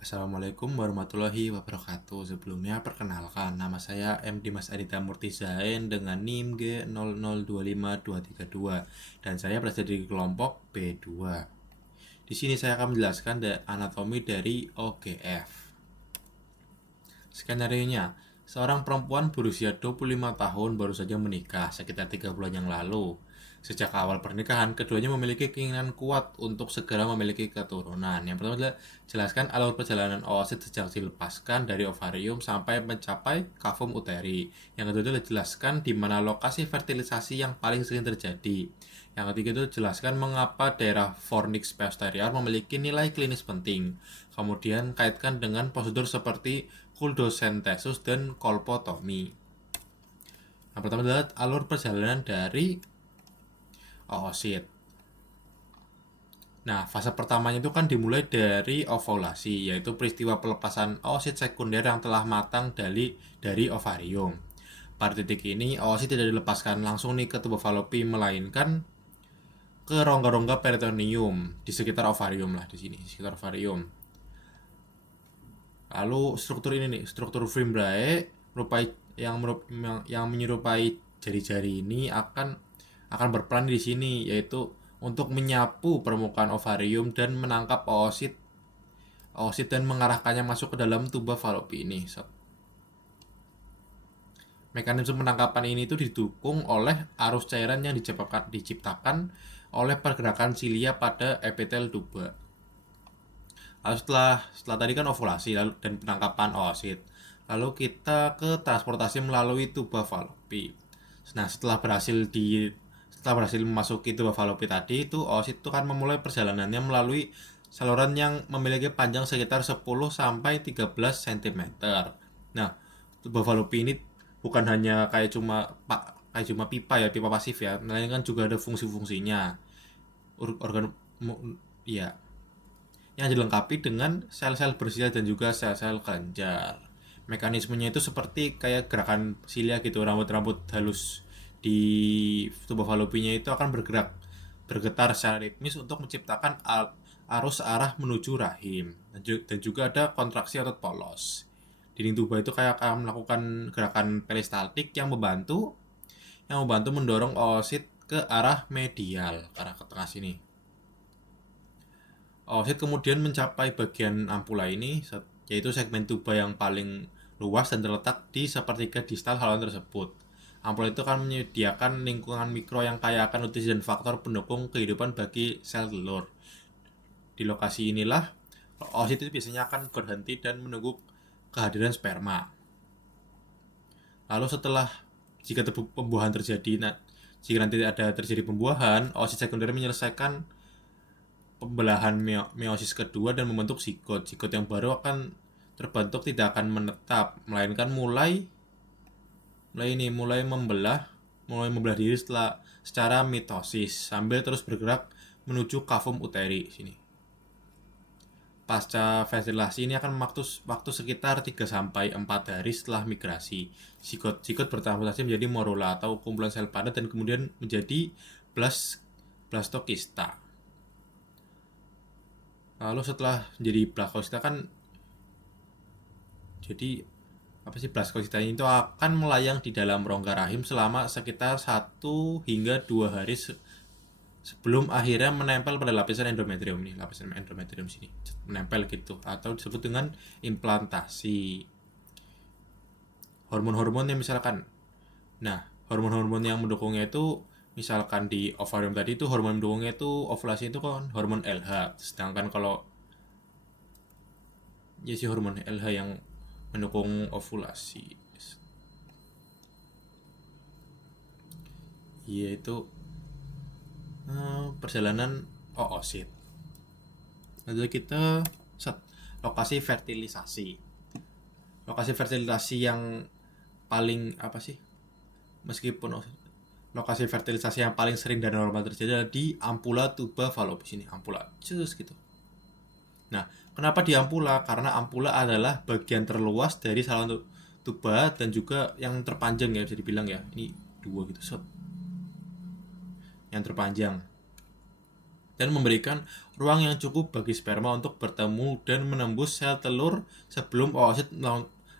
Assalamualaikum warahmatullahi wabarakatuh. Sebelumnya perkenalkan, nama saya M. Dimas Adita Murtizain dengan NIM G002522 dan saya berada di kelompok B2. Di sini saya akan menjelaskan anatomi dari OGF. Skenario-nya, seorang perempuan berusia 25 tahun baru saja menikah sekitar 3 bulan yang lalu. Sejak awal pernikahan, keduanya memiliki keinginan kuat untuk segera memiliki keturunan. Yang pertama adalah jelaskan alur perjalanan oosit sejak dilepaskan dari ovarium sampai mencapai kavum uteri. Yang kedua adalah jelaskan di mana lokasi fertilisasi yang paling sering terjadi. Yang ketiga itu jelaskan mengapa daerah fornix posterior memiliki nilai klinis penting. Kemudian kaitkan dengan prosedur seperti kuldosentesis dan kolpotomi. Yang pertama adalah alur perjalanan dari oosit. Nah, fase pertamanya itu kan dimulai dari ovulasi, yaitu peristiwa pelepasan oosit sekunder yang telah matang dari ovarium. Pada titik ini, oosit tidak dilepaskan langsung nih ke tubuh falopi, melainkan ke rongga-rongga peritoneum di sekitar ovarium lah, di sini, di sekitar ovarium. Lalu struktur ini nih, struktur fimbriae yang menyerupai jari-jari ini akan berperan di sini, yaitu untuk menyapu permukaan ovarium dan menangkap oosit dan mengarahkannya masuk ke dalam tuba falopi ini. Mekanisme penangkapan ini itu didukung oleh arus cairan yang diciptakan oleh pergerakan silia pada epitel tuba. Lalu setelah tadi kan ovulasi lalu dan penangkapan oosit. Lalu kita ke transportasi melalui tuba falopi. Nah, setelah berhasil memasuki tuba falopi tadi, itu oosit itu kan memulai perjalanannya melalui saluran yang memiliki panjang sekitar 10 sampai 13 cm. Nah, tuba falopi ini bukan hanya kayak cuma pipa ya, pipa pasif ya, melainkan juga ada fungsi-fungsinya. Organ ya, yang dilengkapi dengan sel-sel bersilia dan juga sel-sel kelenjar. Mekanismenya itu seperti kayak gerakan silia gitu, rambut-rambut halus di tubuh falopinya itu akan bergetar secara ritmis untuk menciptakan arus arah menuju rahim. Dan juga ada kontraksi otot polos. Dinding tuba itu kayak akan melakukan gerakan peristaltik yang membantu mendorong oosit ke arah medial, ke arah ke tengah sini. Oosit kemudian mencapai bagian ampula ini, yaitu segmen tuba yang paling luas dan terletak di sepertiga distal saluran tersebut. Ampula itu akan menyediakan lingkungan mikro yang kaya akan nutrisi dan faktor pendukung kehidupan bagi sel telur. Di lokasi inilah, oosit itu biasanya akan berhenti dan menunggu kehadiran sperma. Lalu jika pembuahan terjadi, jika nanti ada terjadi pembuahan, oosit sekunder menyelesaikan pembelahan meiosis kedua dan membentuk zigot. Zigot yang baru akan terbentuk tidak akan menetap, melainkan mulai membelah diri secara mitosis sambil terus bergerak menuju kavum uteri sini. Pasca fertilasi ini akan waktu sekitar 3 sampai 4 hari setelah migrasi. Zigot bertransformasi menjadi morula atau kumpulan sel padat dan kemudian menjadi blastokista. Lalu setelah menjadi blastokista kan jadi blastokista itu akan melayang di dalam rongga rahim selama sekitar 1 hingga 2 hari sebelum akhirnya menempel pada lapisan endometrium nih, lapisan endometrium sini menempel gitu, atau disebut dengan implantasi. Hormon-hormon yang misalkan, hormon-hormon yang mendukungnya itu misalkan di ovarium tadi itu hormon mendukungnya itu ovulasi itu kan hormon LH, sedangkan kalau ya si hormon LH yang mendukung ovulasi yaitu perjalanan oosit. Lalu kita lokasi fertilisasi. Lokasi fertilisasi yang paling lokasi fertilisasi yang paling sering dan normal terjadi adalah di ampula tuba falopis ini, ampula gitu. Nah, kenapa di ampula? Karena ampula adalah bagian terluas dari saluran tuba dan juga yang terpanjang ya, bisa dibilang ya. Ini dua gitu, yang terpanjang. dan memberikan ruang yang cukup bagi sperma untuk bertemu dan menembus sel telur sebelum oosit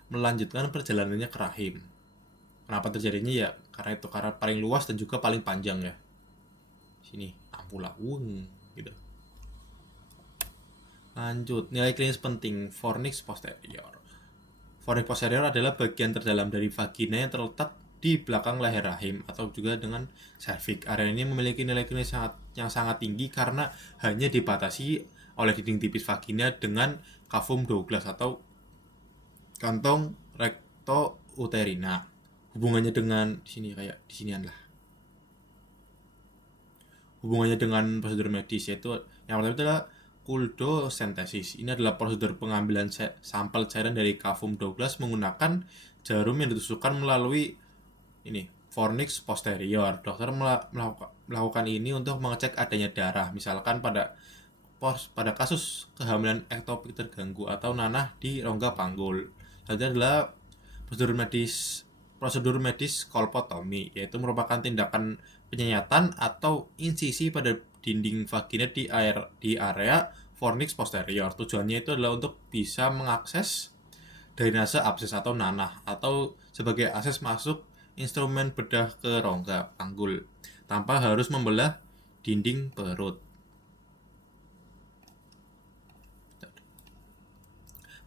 melanjutkan perjalanannya ke rahim. Kenapa terjadinya ya? Karena itu karena paling luas dan juga paling panjang ya. Sini ampula gitu. Lanjut, nilai klinis penting fornix posterior. Fornix posterior adalah bagian terdalam dari vagina yang terletak di belakang leher rahim atau juga dengan serviks. Area ini memiliki nilai klinis yang sangat tinggi karena hanya dibatasi oleh dinding tipis vagina dengan cavum Douglas atau kantong recto-uterina. Hubungannya dengan di sini kayak di sinian lah. Hubungannya dengan prosedur medis yaitu yang pertama adalah kuldosentesis. Ini adalah prosedur pengambilan sampel cairan dari cavum Douglas menggunakan jarum yang ditusukkan melalui ini fornix posterior. Dokter melakukan ini untuk mengecek adanya darah, misalkan pada kasus kehamilan ektopik terganggu atau nanah di rongga panggul. Selanjutnya adalah prosedur medis kolpotomi, yaitu merupakan tindakan penyayatan atau insisi pada dinding vagina di area fornix posterior. Tujuannya itu adalah untuk bisa mengakses drainase abses atau nanah atau sebagai akses masuk instrumen bedah ke rongga panggul tanpa harus membelah dinding perut.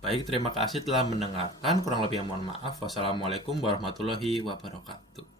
Baik, terima kasih telah mendengarkan. Kurang lebih mohon maaf. Wassalamualaikum warahmatullahi wabarakatuh.